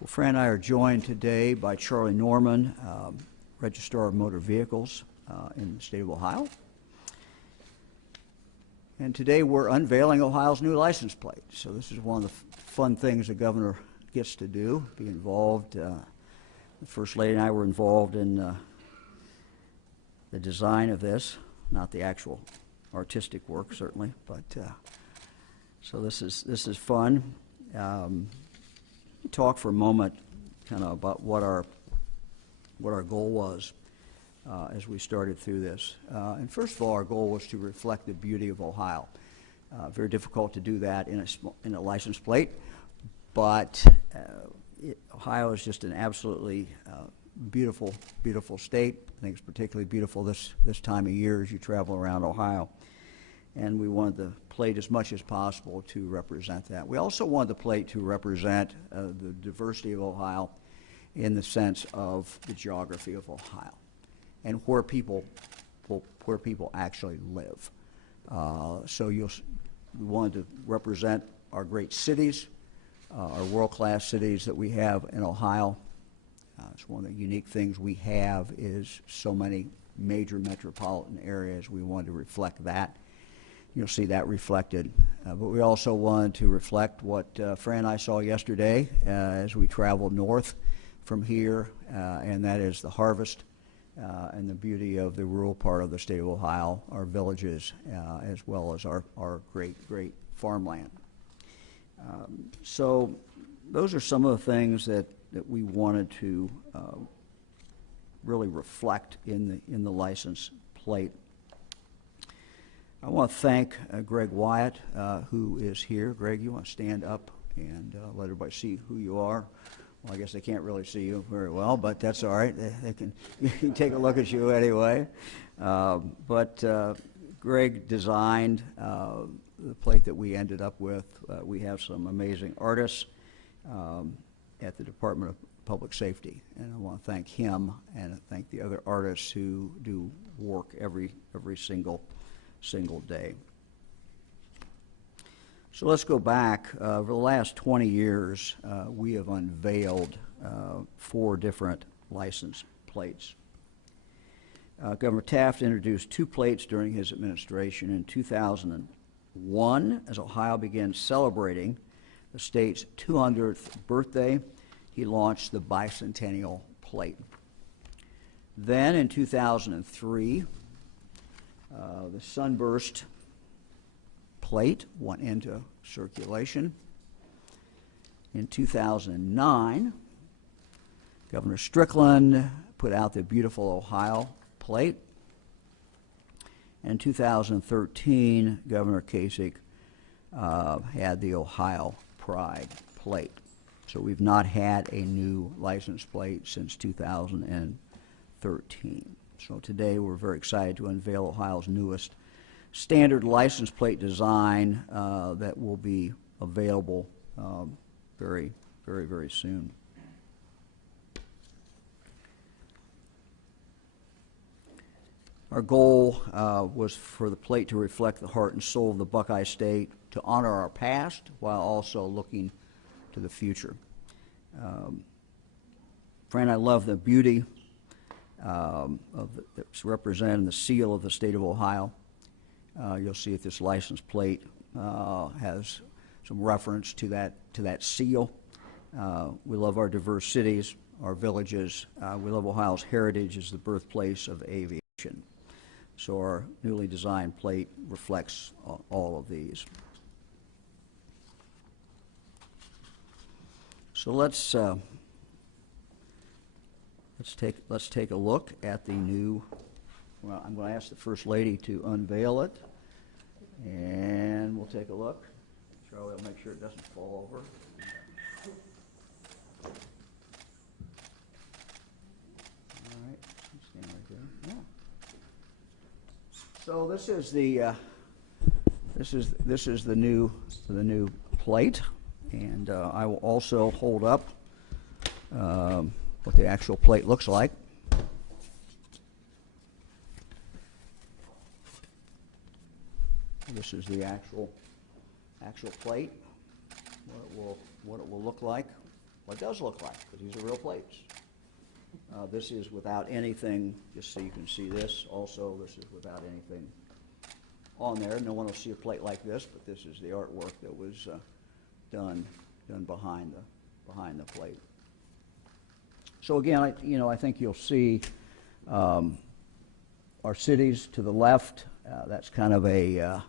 Well, Fran and I are joined today by Charlie Norman, Registrar of Motor Vehicles in the state of Ohio. And today we're unveiling Ohio's new license plate. So this is one of the fun things the governor gets to do, be involved. The First Lady and I were involved in the design of this, not the actual artistic work, certainly, but so this is fun. Talk for a moment kind of about what our goal was as we started through this. And first of all, our goal was to reflect the beauty of Ohio. Very difficult to do that in a license plate, but Ohio is just an absolutely beautiful, beautiful state. I think it's particularly beautiful this time of year as you travel around Ohio. And we wanted the plate as much as possible to represent that. We also wanted the plate to represent the diversity of Ohio in the sense of the geography of Ohio and where people actually live. So we wanted to represent our great cities, our world-class cities that we have in Ohio. It's one of the unique things we have is so many major metropolitan areas. We wanted to reflect that. You'll see that reflected. But we also wanted to reflect what Fran and I saw yesterday as we traveled north from here, and that is the harvest and the beauty of the rural part of the state of Ohio, our villages, as well as our great, great farmland. So those are some of the things that we wanted to really reflect in the license plate. I want to thank Greg Wyatt, who is here. Greg, you want to stand up and let everybody see who you are? Well, I guess they can't really see you very well, but that's all right. They can take a look at you anyway. But Greg designed the plate that we ended up with. We have some amazing artists at the Department of Public Safety, and I want to thank him and thank the other artists who do work every single day. So let's go back. Over the last 20 years, we have unveiled 4 different license plates. Governor Taft introduced 2 plates during his administration. In 2001, as Ohio began celebrating the state's 200th birthday, he launched the bicentennial plate. Then in 2003, the Sunburst plate went into circulation. In 2009, Governor Strickland put out the Beautiful Ohio plate. In 2013, Governor Kasich had the Ohio Pride plate. So we've not had a new license plate since 2013. So today we're very excited to unveil Ohio's newest standard license plate design that will be available very, very, very soon. Our goal was for the plate to reflect the heart and soul of the Buckeye State, to honor our past while also looking to the future. Fran, I love the beauty that's represented in the seal of the state of Ohio. You'll see that this license plate has some reference to that seal. We love our diverse cities, our villages. We love Ohio's heritage as the birthplace of aviation. So our newly designed plate reflects all of these. So let's take a look at the new. Well, I'm going to ask the First Lady to unveil it, and we'll take a look. Charlie will make sure it doesn't fall over. All right, stand right there. Yeah. So this is the new plate, and I will also hold up what the actual plate looks like. This is the actual plate, what it will look like what it does look like, because these are real plates. This is without anything, just so you can see this. Also, this is without anything on there. No one will see a plate like this, but this is the artwork that was done behind the plate. So again, I think you'll see our cities to the left. That's kind of a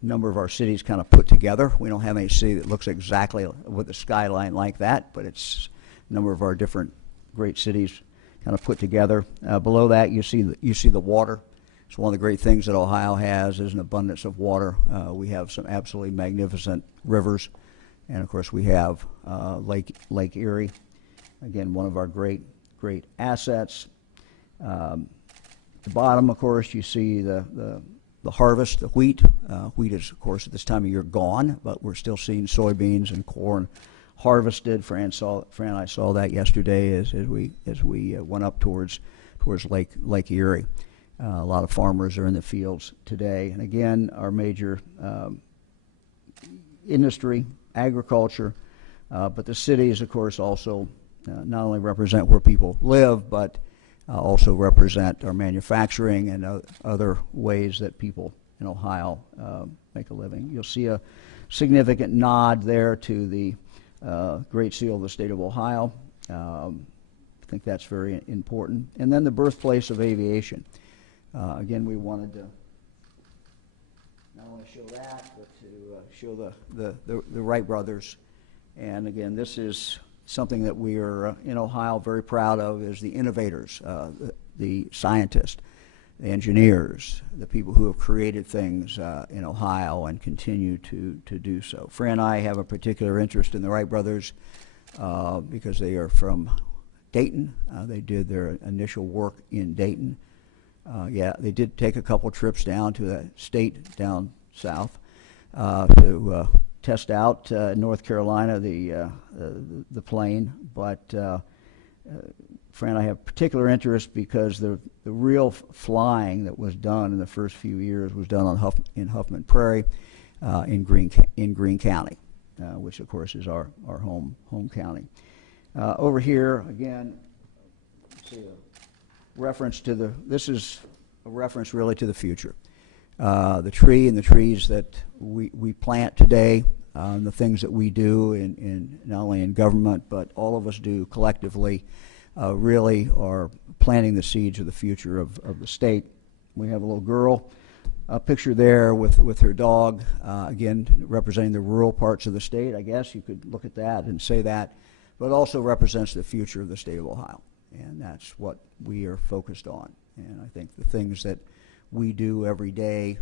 number of our cities kind of put together. We don't have any city that looks exactly with a skyline like that, but it's a number of our different great cities kind of put together. Below that, you see the water. It's one of the great things that Ohio has is an abundance of water. We have some absolutely magnificent rivers, and of course we have Lake Erie. Again, one of our great assets. At the bottom, of course, you see the harvest, the wheat. Wheat is, of course, at this time of year gone, but we're still seeing soybeans and corn harvested. Fran and I saw that yesterday as we went up towards Lake Erie. A lot of farmers are in the fields today, and again, our major industry, agriculture, but the cities, of course, also not only represent where people live, but also represent our manufacturing and other ways that people in Ohio make a living. You'll see a significant nod there to the Great Seal of the State of Ohio. I think that's very important. And then the birthplace of aviation. Again, we wanted to not only show that, but to show the Wright brothers. And again, this is something that we are in Ohio very proud of, is the innovators, the scientists, the engineers, the people who have created things in Ohio and continue to do so. Fran and I have a particular interest in the Wright brothers because they are from Dayton. They did their initial work in Dayton. They did take a couple trips down to the state down south to test out North Carolina the plane, but Fran and I have particular interest because the real flying that was done in the first few years was done in Huffman Prairie in Greene County, which of course is our home county. Over here again, see a reference to this is a reference really to the future. The tree and the trees that we plant today, the things that we do in not only in government but all of us do collectively, really are planting the seeds of the future of the state. We have a little girl picture there with her dog, again representing the rural parts of the state. I guess you could look at that and say that, but it also represents the future of the state of Ohio, and that's what we are focused on. And I think the things that we do every day,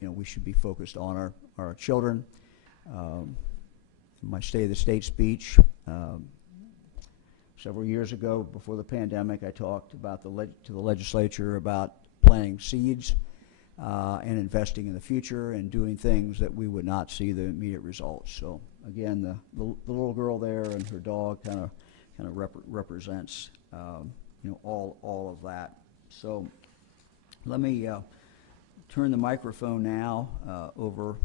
we should be focused on our children. My State of the State speech several years ago, before the pandemic, I talked about to the legislature about planting seeds and investing in the future and doing things that we would not see the immediate results. So again, the little girl there and her dog kind of represents all of that. So let me turn the microphone now over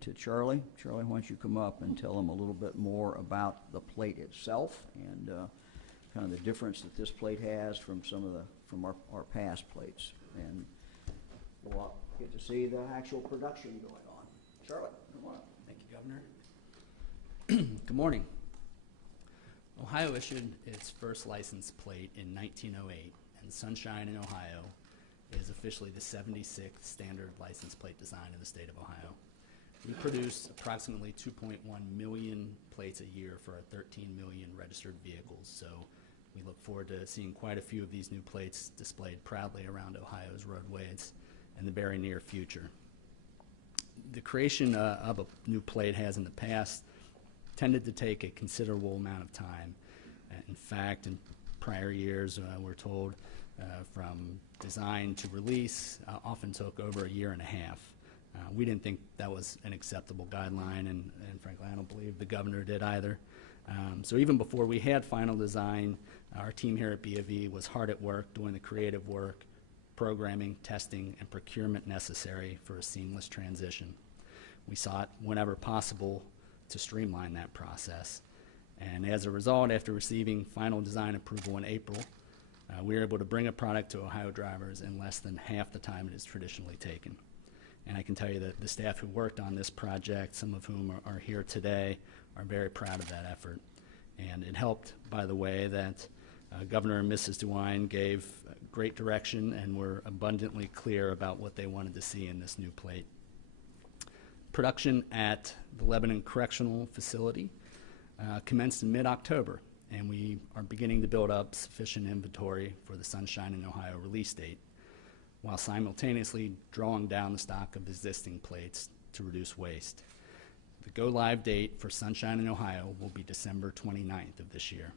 to Charlie. Charlie, why don't you come up and tell them a little bit more about the plate itself and kind of the difference that this plate has from our past plates, and we'll get to see the actual production going on. Charlie, come on up. Thank you, Governor. Good morning. Ohio issued its first license plate in 1908, and Sunshine in Ohio is officially the 76th standard license plate design in the state of Ohio. We produce approximately 2.1 million plates a year for our 13 million registered vehicles, so we look forward to seeing quite a few of these new plates displayed proudly around Ohio's roadways in the very near future. The creation of a new plate has in the past tended to take a considerable amount of time. In fact, in prior years, we're told from design to release often took over a year and a half. We didn't think that was an acceptable guideline, and frankly, I don't believe the governor did either. So even before we had final design, our team here at BofE was hard at work doing the creative work, programming, testing, and procurement necessary for a seamless transition. We sought, whenever possible, to streamline that process. And as a result, after receiving final design approval in April, we were able to bring a product to Ohio drivers in less than half the time it is traditionally taken. And I can tell you that the staff who worked on this project, some of whom are here today, are very proud of that effort. And it helped, by the way, that Governor and Mrs. DeWine gave great direction and were abundantly clear about what they wanted to see in this new plate. Production at the Lebanon Correctional Facility commenced in mid-October, and we are beginning to build up sufficient inventory for the Sunshine in Ohio release date, while simultaneously drawing down the stock of existing plates to reduce waste. The go-live date for Sunshine in Ohio will be December 29th of this year.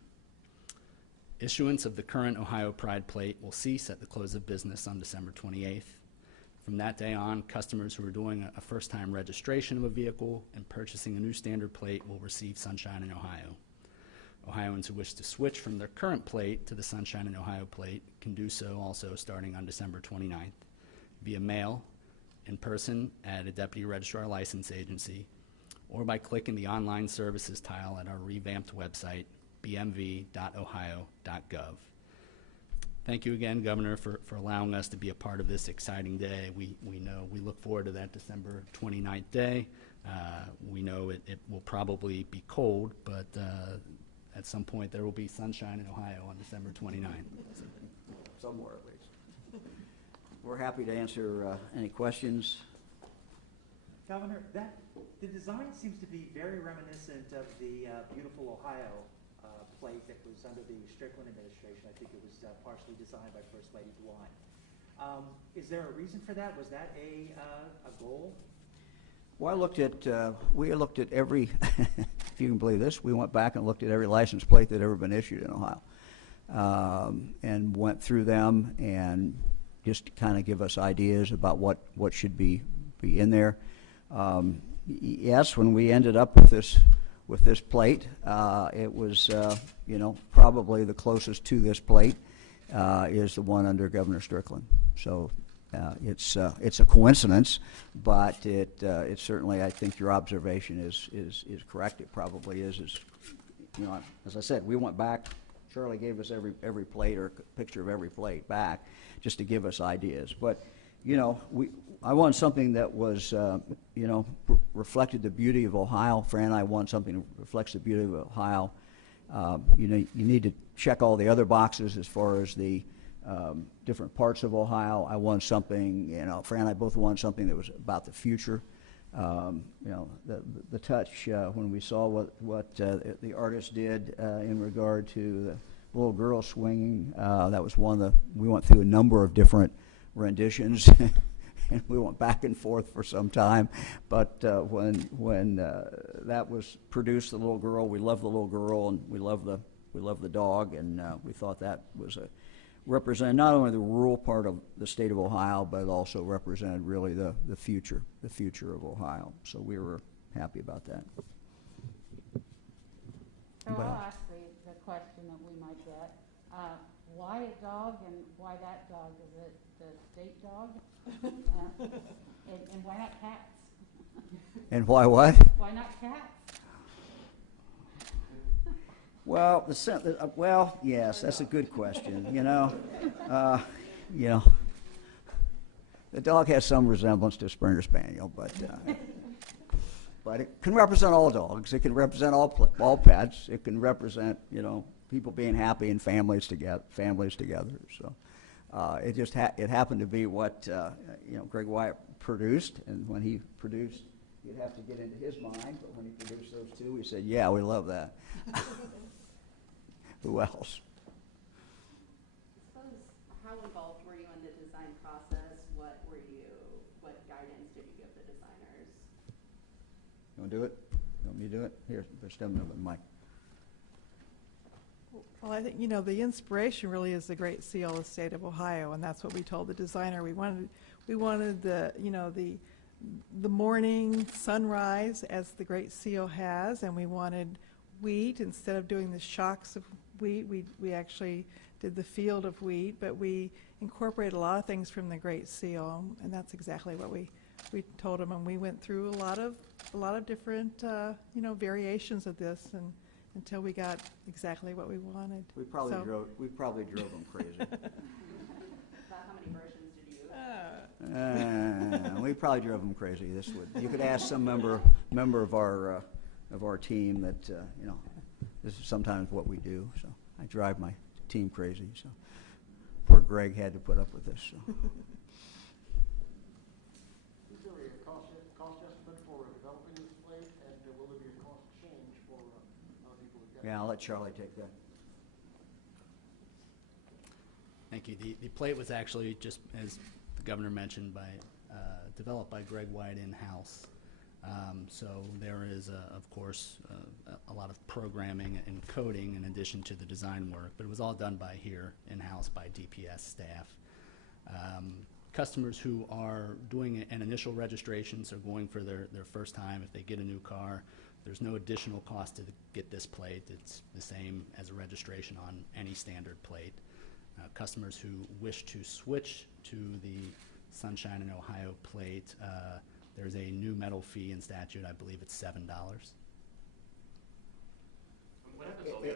Issuance of the current Ohio Pride plate will cease at the close of business on December 28th. From that day on, customers who are doing a first-time registration of a vehicle and purchasing a new standard plate will receive Sunshine in Ohio. Ohioans who wish to switch from their current plate to the Sunshine in Ohio plate can do so also starting on December 29th via mail, in person at a Deputy Registrar License Agency, or by clicking the online services tile at our revamped website, bmv.ohio.gov. Thank you again, Governor, for allowing us to be a part of this exciting day. We look forward to that December 29th day. We know it will probably be cold, but at some point there will be sunshine in Ohio on December 29th. Somewhere at least. We're happy to answer any questions. Governor, the design seems to be very reminiscent of the beautiful Ohio plate that was under the Strickland administration. I think it was partially designed by First Lady DeWine. Is there a reason for that? Was that a goal? Well, we looked at every, if you can believe this, we went back and looked at every license plate that had ever been issued in Ohio, and went through them and just to kind of give us ideas about what should be in there. Yes, when we ended up with this plate, it was probably the closest to this plate is the one under Governor Strickland. So it's a coincidence, but it certainly, I think your observation is correct. It probably is. As I said, we went back. Charlie gave us every plate or picture of every plate back just to give us ideas. But I want something that was reflected the beauty of Ohio. Fran and I want something that reflects the beauty of Ohio. You need to check all the other boxes as far as the different parts of Ohio. I want something, Fran and I both want something that was about the future. The touch when we saw what the artist did in regard to the little girl swinging, that was one we went through a number of different renditions. And we went back and forth for some time, but when that was produced, the little girl, we love the little girl, and we love the dog, and we thought that was represented not only the rural part of the state of Ohio, but it also represented really the future of Ohio. So we were happy about that. So I'll ask the question that we might get. Why a dog and why that dog? Is it the state dog? And why not cats? And why what? Why not cats? Well, yes, that's a good question. The dog has some resemblance to a Springer Spaniel, but it can represent all dogs. It can represent all pets. It can represent people being happy and families together. So it happened to be what Greg Wyatt produced, and when he produced, you'd have to get into his mind. But when he produced those two, we said, "Yeah, we love that." Who else? How involved were you in the design process? What guidance did you give the designers? You want to do it? You want me to do it? Here, there's Devin over the mic. Well, I think, the inspiration really is the Great Seal of the state of Ohio, and that's what we told the designer. We wanted the morning sunrise as the Great Seal has, and we wanted wheat. Instead of doing the shocks of wheat, we actually did the field of wheat, but we incorporated a lot of things from the Great Seal, and that's exactly what we told them. And we went through a lot of a lot of different, variations of this, and until we got exactly what we wanted. We probably So- drove them crazy. About how many versions did you? We probably drove them crazy. You could ask some member of our team that, this is sometimes what we do. So I drive my team crazy. So poor Greg had to put up with this. So. Is there a cost estimate for developing this plate, and will there be a cost change for people who get it? Yeah, I'll let Charlie take that. Thank you. The plate was actually, just as the governor mentioned, developed by Greg White in-house. So there is, of course, a lot of programming and coding in addition to the design work, but it was all done by here in-house by DPS staff. Customers who are doing an initial registration, so going for their first time, if they get a new car, there's no additional cost to get this plate. It's the same as a registration on any standard plate. Customers who wish to switch to the Sunshine in Ohio plate, there's a new metal fee in statute. I believe it's $7.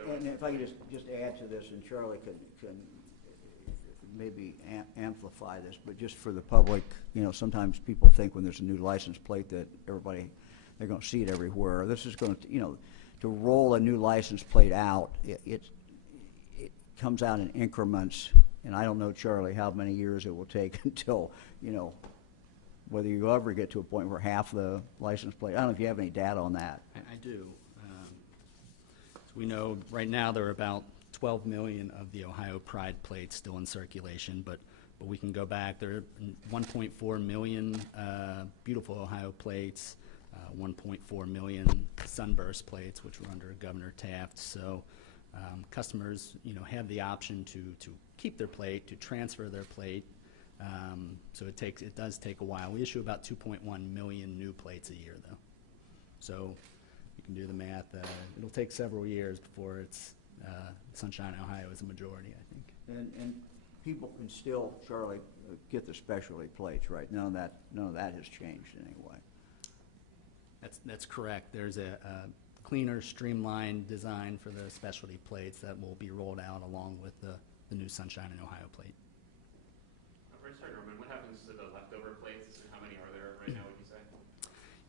And if I could just add to this, and Charlie can maybe amplify this, but just for the public, sometimes people think when there's a new license plate that they're going to see it everywhere. This is going to, to roll a new license plate out, it comes out in increments, and I don't know, Charlie, how many years it will take until, whether you ever get to a point where half the license plate, I don't know if you have any data on that. I do. So we know right now there are about 12 million of the Ohio Pride plates still in circulation, but we can go back. There are 1.4 million beautiful Ohio plates, 1.4 million Sunburst plates, which were under Governor Taft. So customers, have the option to keep their plate, to transfer their plate. So it does take a while. We issue about 2.1 million new plates a year, though. So you can do the math. It'll take several years before it's Sunshine, Ohio is a majority, I think. And people can still, Charlie, get the specialty plates, right? None of that has changed in any way. That's correct. There's a cleaner, streamlined design for the specialty plates that will be rolled out along with the new Sunshine in Ohio plate. Sorry, Norman, what happens to the leftover plates? How many are there right now, would you say?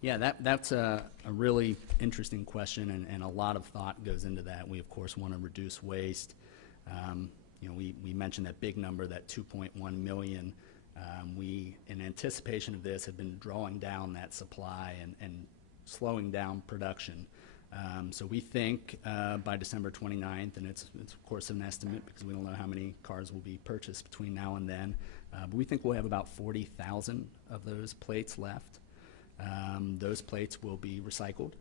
Yeah, that's a really interesting question, and a lot of thought goes into that. We, of course, want to reduce waste. We mentioned that big number, that 2.1 million. We, in anticipation of this, have been drawing down that supply and slowing down production. So we think by December 29th, and it's of course an estimate because we don't know how many cars will be purchased between now and then, but we think we'll have about 40,000 of those plates left. Those plates will be recycled,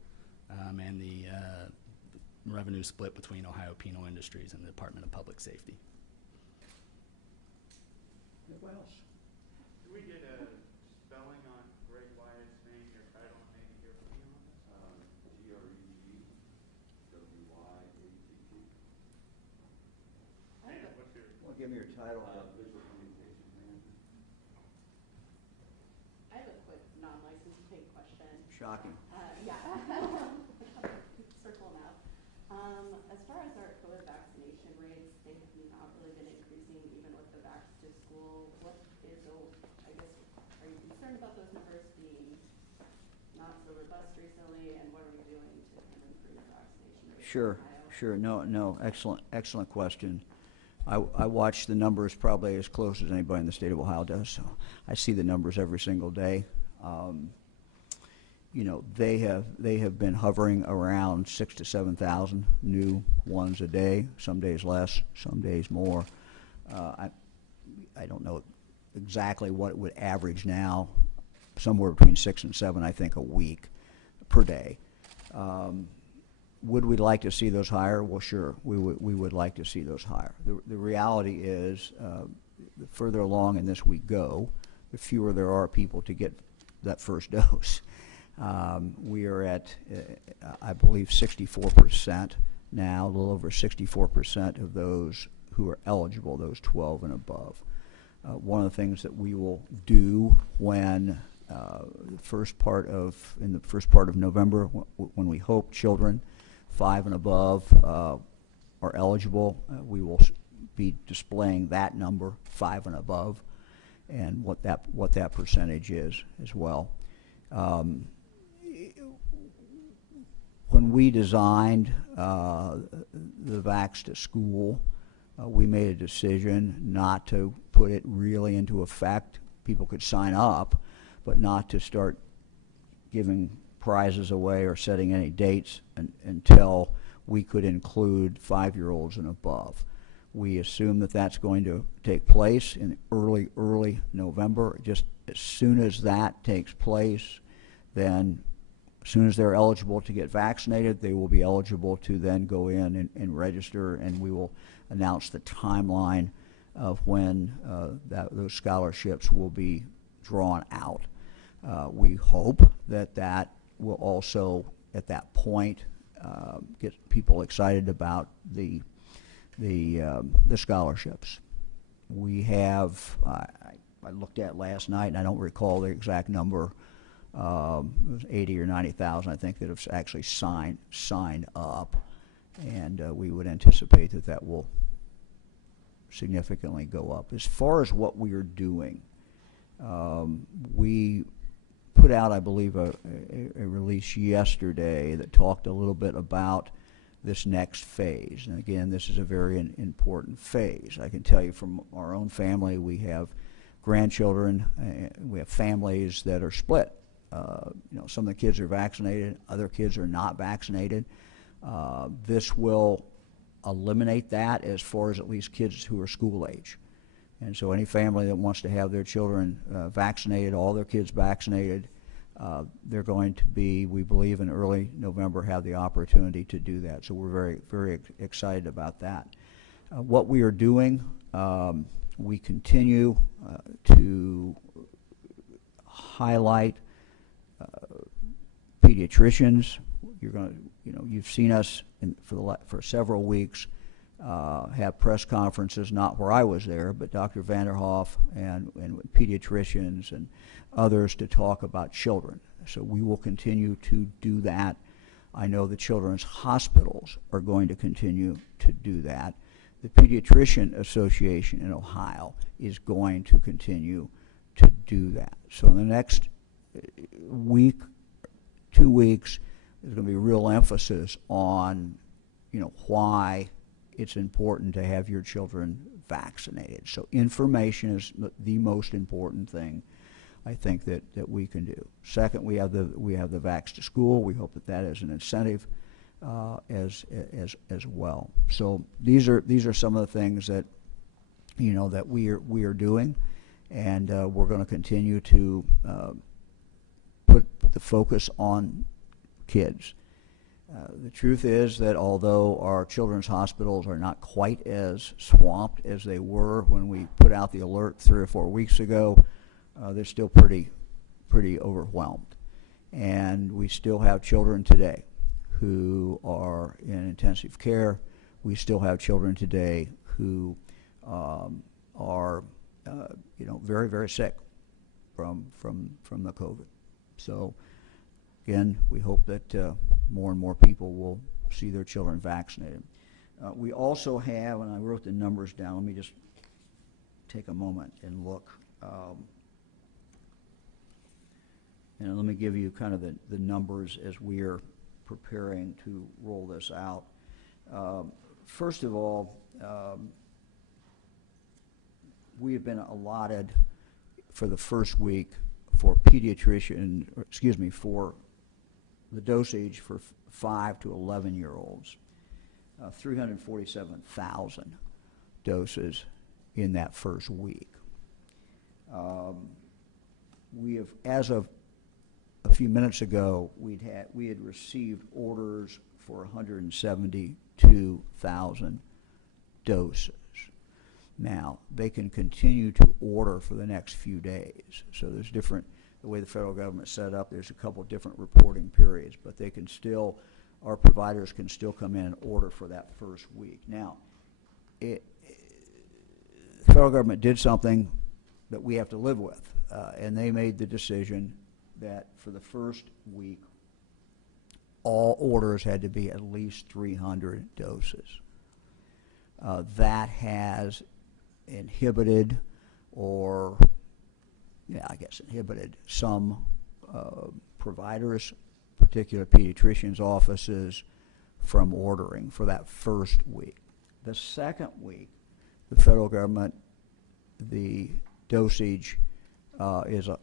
and the revenue split between Ohio Penal Industries and the Department of Public Safety. What else? Do we get a spelling on Greg Wyatt's name, your title, and name here for me on this? GREGWYATT. And what's your, Well, give me your title. Visual Communication Manager. I have a quick non-licensed plate question. Shocking. Yeah. Circle them out. As far as our COVID vaccination rates, they have not really been increasing even with the vax to school. What is, I guess, are you concerned about those numbers being not so robust recently, and what are we doing to kind of improve vaccination rates? Sure, in Ohio? sure. No, excellent question. I watch the numbers probably as close as anybody in the state of Ohio does, so I see the numbers every single day. They have been hovering around 6,000 to 7,000 new ones a day, some days less, some days more. I don't know exactly what it would average now, somewhere between 6 and 7, I think, a week per day. Would we like to see those higher? Well, sure, we would like to see those higher. The reality is, the further along in this we go, the fewer there are people to get that first dose. We are at, I believe, 64% now, a little over 64% of those who are eligible, those 12 and above. One of the things that we will do when in the first part of November, when we hope children 5 and above are eligible, we will be displaying that number, 5 and above, and what that percentage is as well. When we designed the Vax to School, we made a decision not to put it really into effect. People could sign up, but not to start giving prizes away or setting any dates until we could include 5-year-olds and above. We assume that that's going to take place in early November. Just as soon as that takes place, then as soon as they're eligible to get vaccinated, they will be eligible to then go in and register, and we will announce the timeline of when those scholarships will be drawn out. We hope that will also, at that point, get people excited about the scholarships. We have, I looked at last night, and I don't recall the exact number. It was 80 or 90,000, I think, that have actually signed up, and we would anticipate that will significantly go up. As far as what we are doing, we put out, I believe, a release yesterday that talked a little bit about this next phase. And again, this is a very important phase. I can tell you from our own family, we have grandchildren, we have families that are split. Some of the kids are vaccinated, other kids are not vaccinated. This will eliminate that as far as at least kids who are school age. And so any family that wants to have their children vaccinated, all their kids vaccinated, they're going to be, we believe, in early November, have the opportunity to do that. So we're very, very excited about that. What we are doing, we continue to highlight pediatricians. You're going to, you've seen us for several weeks have press conferences, not where I was there, but Dr. Vanderhoff and pediatricians and others to talk about children. So we will continue to do that. I know the children's hospitals are going to continue to do that. The Pediatrician Association in Ohio is going to continue to do that. So in the next week, 2 weeks, there's going to be real emphasis on, why it's important to have your children vaccinated. So information is the most important thing, I think, that we can do. Second, we have the Vax to School. We hope that is an incentive as well. So these are some of the things that that we are doing, and we're going to continue to put the focus on kids. The truth is that although our children's hospitals are not quite as swamped as they were when we put out the alert 3 or 4 weeks ago, they're still pretty overwhelmed. And we still have children today who are in intensive care. We still have children today who are very, very sick from the COVID. So again, we hope that more and more people will see their children vaccinated. We also have, and I wrote the numbers down, let me just take a moment and look. And let me give you kind of the numbers as we are preparing to roll this out. First of all, we have been allotted for the first week for for the dosage for 5 to 11-year-olds, 347,000 doses in that first week. We have, as of a few minutes ago, we had received orders for 172,000 doses. Now, they can continue to order for the next few days. So there's different, the way the federal government set up, there's a couple different reporting periods, but they can still, our providers can still come in and order for that first week. Now, the federal government did something that we have to live with, and they made the decision that for the first week, all orders had to be at least 300 doses. That has inhibited inhibited some providers, particular pediatricians' offices, from ordering for that first week. The second week, the federal government, the dosage the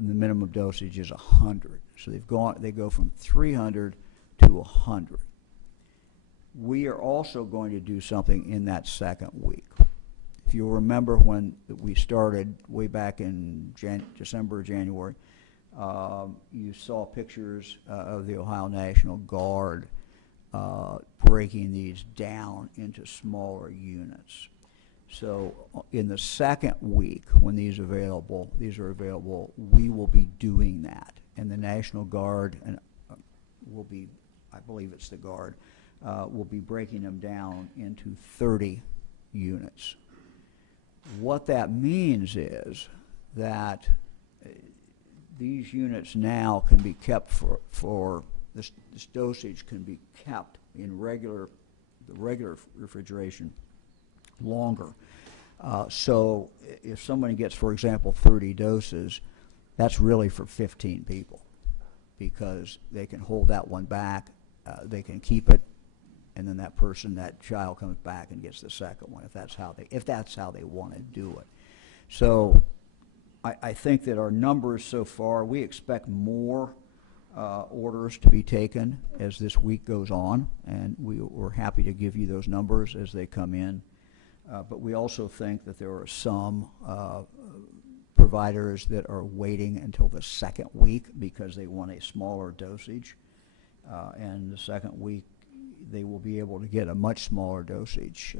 minimum dosage is 100. So they go from 300 to 100. We are also going to do something in that second week. If you'll remember when we started way back in December, January, you saw pictures of the Ohio National Guard breaking these down into smaller units. So in the second week, when these are available, we will be doing that. And the National Guard will be, I believe it's the Guard, will be breaking them down into 30 units. What that means is that these units now can be kept for this dosage can be kept in regular refrigeration longer. So if somebody gets, for example, 30 doses, that's really for 15 people, because they can hold that one back, they can keep it, and then that child comes back and gets the second one if that's how they want to do it. So I think that our numbers so far, we expect more orders to be taken as this week goes on, and we're happy to give you those numbers as they come in. But we also think that there are some providers that are waiting until the second week because they want a smaller dosage. And the second week, they will be able to get a much smaller dosage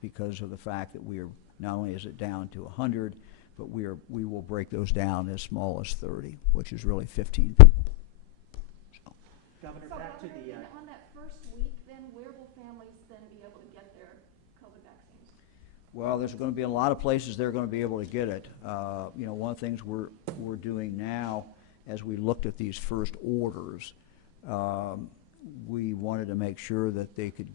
because of the fact that we are, not only is it down to 100, but we will break those down as small as 30, which is really 15 people. Governor, So back to Governor, the, then on that first week, then where will families then be able to get their COVID vaccines? Well, there's going to be a lot of places they're going to be able to get it. One of the things we're doing now, as we looked at these first orders, we wanted to make sure that they could,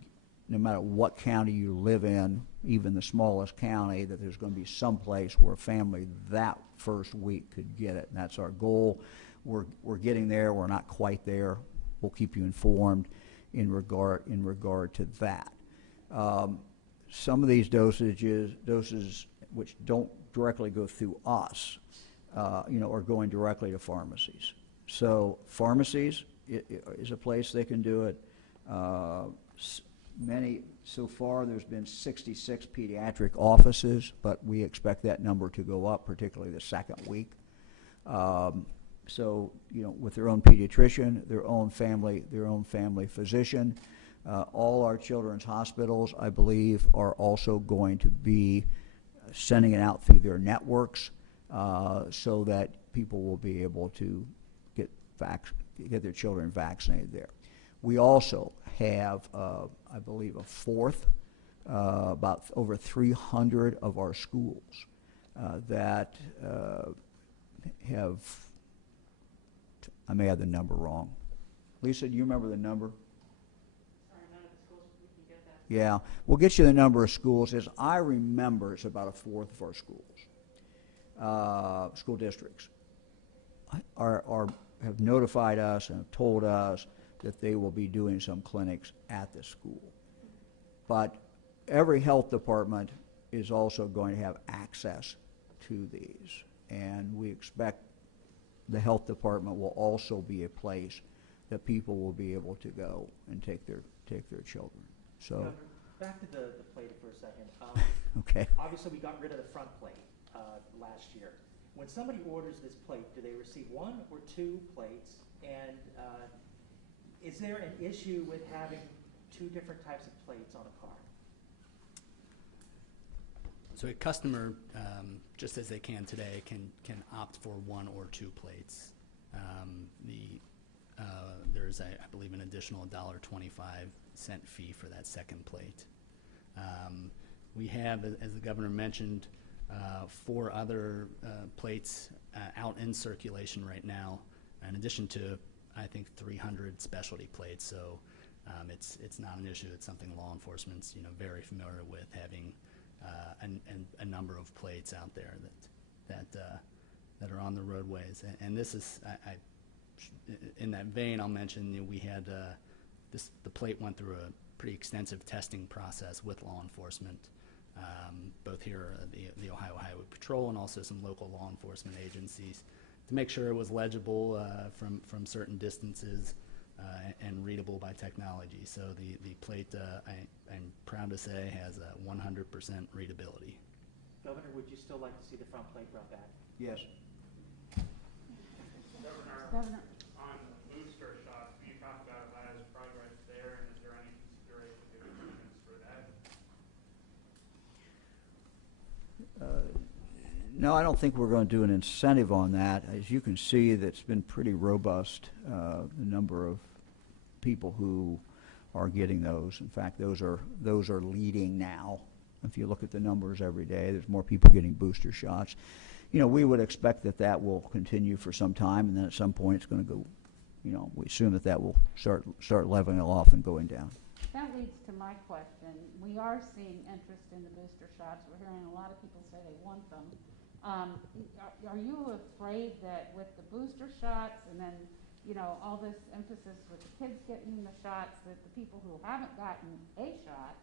no matter what county you live in, even the smallest county, that there's going to be some place where a family that first week could get it. And that's our goal. We're getting there. We're not quite there. We'll keep you informed in regard to that. Some of these doses which don't directly go through us, are going directly to pharmacies. So pharmacies is a place they can do it. So far there's been 66 pediatric offices, but we expect that number to go up, particularly the second week. So, with their own pediatrician, their own family physician. All our children's hospitals, I believe, are also going to be sending it out through their networks so that people will be able to get their children vaccinated there. We also have, I believe, a fourth, about over 300 of our schools that have, I may have the number wrong. Lisa, do you remember the number? Sorry, none of the schools, we can get that. Yeah, we'll get you the number of schools. As I remember, it's about a fourth of our schools, school districts, have notified us and have told us that they will be doing some clinics at the school. But every health department is also going to have access to these, and we expect the health department will also be a place that people will be able to go and take their children. So, Governor, back to the plate for a second. okay. Obviously, we got rid of the front plate last year. When somebody orders this plate, do they receive one or two plates? And is there an issue with having two different types of plates on a car? So a customer, just as they can today, can opt for one or two plates. There's, I believe, an additional $1.25 fee for that second plate. We have, as the governor mentioned, 4 other plates out in circulation right now, in addition to, I think, 300 specialty plates. So it's not an issue. It's something law enforcement's very familiar with, having a number of plates out there that are on the roadways. And this is, in that vein, I'll mention we had the plate went through a pretty extensive testing process with law enforcement, both here at the Ohio Highway Patrol and also some local law enforcement agencies, to make sure it was legible from certain distances and readable by technology. So the plate, I'm proud to say, has a 100% readability. Governor, would you still like to see the front plate brought back? Yes. Governor, On booster shots, can you talk about Ohio's progress there, and is there any consideration given payments for that? No, I don't think we're going to do an incentive on that. As you can see, that's been pretty robust, the number of people who are getting those. In fact, those are leading now. If you look at the numbers every day, there's more people getting booster shots. We would expect that will continue for some time, and then at some point it's going to go, we assume that will start leveling off and going down. that leads to my question. We are seeing interest in the booster shots. We're hearing a lot of people say they want them. Are you afraid that with the booster shots and then, all this emphasis with the kids getting the shots, that the people who haven't gotten a shot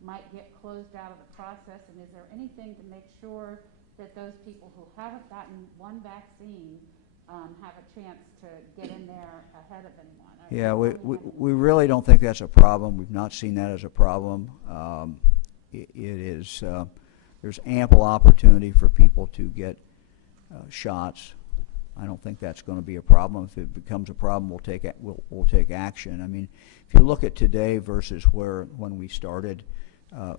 might get closed out of the process? And is there anything to make sure that those people who haven't gotten one vaccine have a chance to get in there ahead of anyone? Yeah, we really don't think that's a problem. We've not seen that as a problem. It is there's ample opportunity for people to get shots. I don't think that's going to be a problem. If it becomes a problem, we'll take action. I mean, if you look at today versus when we started,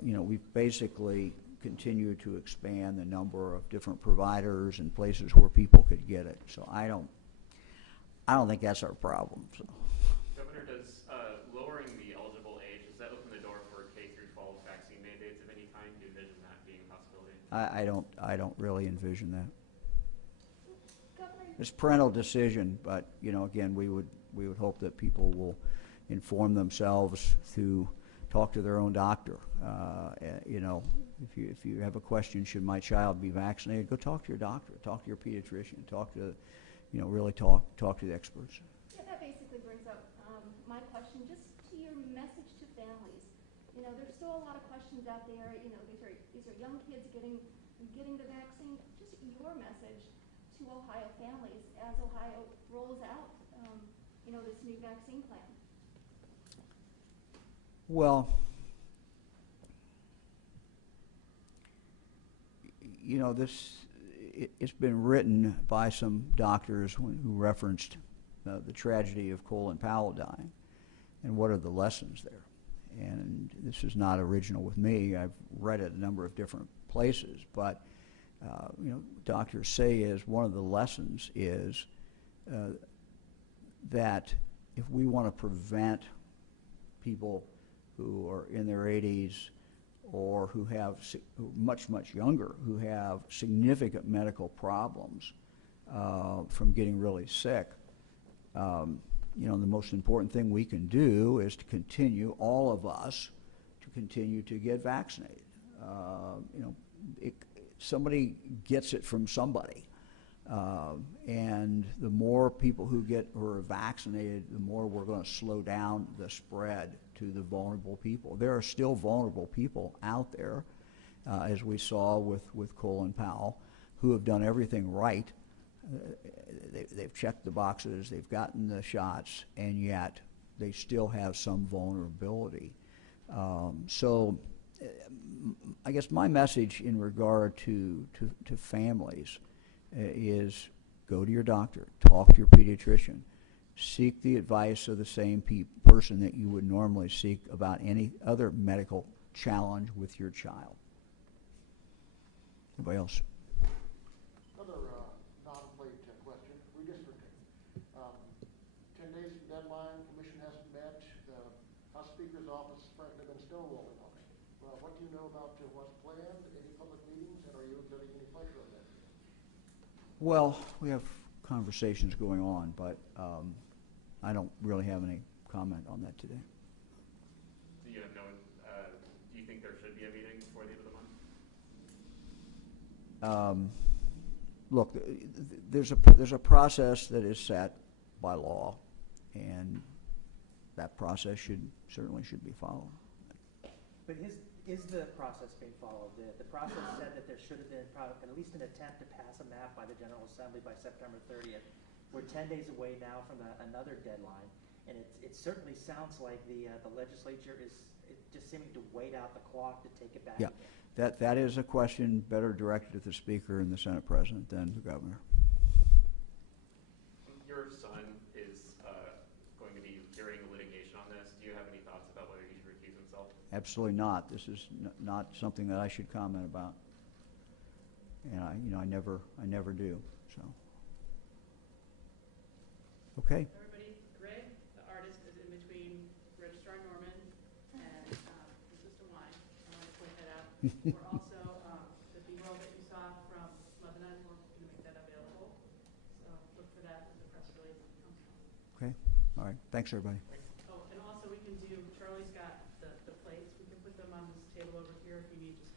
we've basically continued to expand the number of different providers and places where people could get it. So I don't think that's our problem. So. Governor, does lowering the eligible age, does that open the door for K through 12 vaccine mandates of any kind? Do you envision that being a possibility? I don't really envision that. Governor, It's parental decision, but again, we would hope that people will inform themselves to talk to their own doctor. If you have a question, should my child be vaccinated? Go talk to your doctor. Talk to your pediatrician. Talk to, really talk to the experts. yeah, that basically brings up my question, just to your message to families. There's still a lot of questions out there. These are young kids getting the vaccine. Just your message to Ohio families as Ohio rolls out, this new vaccine plan. Well, it's been written by some doctors who referenced the tragedy of Colin Powell dying, and what are the lessons there? And this is not original with me. I've read it a number of different places, but doctors say is one of the lessons is that if we want to prevent people who are in their 80s or who have much younger, who have significant medical problems from getting really sick, the most important thing we can do is to continue, all of us, to continue to get vaccinated. Somebody gets it from somebody. And the more people who are vaccinated, the more we're going to slow down the spread to the vulnerable people. There are still vulnerable people out there, as we saw with Colin Powell, who have done everything right. They've checked the boxes, they've gotten the shots, and yet they still have some vulnerability. So I guess my message in regard to families is go to your doctor, talk to your pediatrician, seek the advice of the same person that you would normally seek about any other medical challenge with your child. Anybody else? Another non-plate question, redistricting. 10 days from deadline, commission hasn't met. The House Speaker's office frankly been stonewalling on it. What do you know about what's planned, any public meetings, and are you exerting any pressure on that? Well, we have conversations going on, but I don't really have any comment on that today. So you have no, do you think there should be a meeting before the end of the month? Look, there's a process that is set by law, and that process certainly should be followed. But is the process being followed? The process said that there should have been at least an attempt to pass a map by the General Assembly by September 30th. We're 10 days away now from another deadline, and it certainly sounds like the legislature is just seeming to wait out the clock to take it back. Yeah, that is a question better directed at the Speaker and the Senate President than the Governor. Your son is going to be hearing litigation on this. Do you have any thoughts about whether he should recuse himself? Absolutely not. This is not something that I should comment about, and I never do. So, okay. Everybody, Greg, the artist, is in between Registrar Norman and Mrs. DeWine. I want to point that out. We're also, the B-roll that you saw from Lebanon, we're going to make that available. So look for that when the press release comes out. Okay. All right. Thanks, everybody. Oh, and also we can do, Charlie's got the plates. We can put them on this table over here if you need just